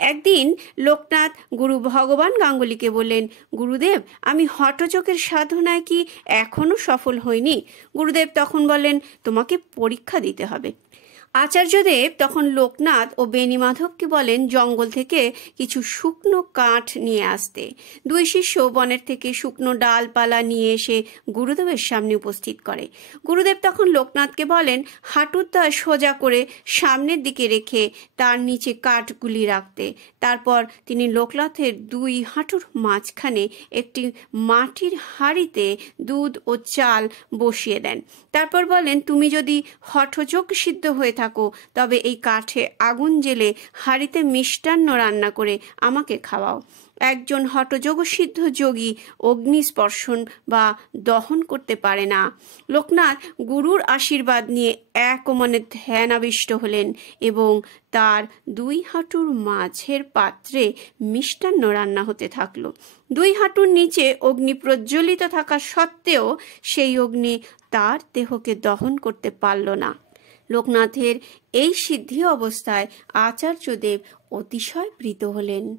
একদিন লোকনাথ গুরু ভগবান গাঙ্গুলিকে বললেন, গুরুদেব, আমি হঠযোগের সাধনায় কি এখনো সফল হইনি? গুরুদেব তখন বললেন, তোমাকে পরীক্ষা দিতে হবে। আচার্যদেব তখন লোকনাথ ও বেণীমাধবকে বলেন জঙ্গল থেকে কিছু শুকনো কাঠ নিয়ে আসতে। দুই শিষ্য বনের থেকে শুকনো ডালপালা নিয়ে এসে গুরুদেবের সামনে উপস্থিত করে। গুরুদেব তখন লোকনাথকে বলেন হাঁটুর দ্বার সোজা করে সামনের দিকে রেখে তার নিচে কাঠগুলি রাখতে। তারপর তিনি লোকনাথের দুই হাঁটুর মাঝখানে একটি মাটির হাঁড়িতে দুধ ও চাল বসিয়ে দেন। তারপর বলেন, তুমি যদি হঠযোগ সিদ্ধ হয়ে থাকো তবে এই কাঠে আগুন জ্বেলে হাঁড়িতে মিষ্টান্ন রান্না করে আমাকে খাওয়াও। একজন হঠযোগ সিদ্ধ যোগী অগ্নিস্পর্শন বা দহন করতে পারে না। লোকনাথ গুরুর আশীর্বাদ নিয়ে এক মনে ধ্যানাবিষ্ট হলেন এবং তার দুই হাঁটুর মাঝের পাত্রে মিষ্টান্ন রান্না হতে থাকলো। দুই হাঁটুর নিচে অগ্নি প্রজ্বলিত থাকা সত্ত্বেও সেই অগ্নি তার দেহকে দহন করতে পারল না। লোকনাথের এই সিদ্ধি অবস্থায় আচার্যদেব অতিশয় প্রীত হলেন।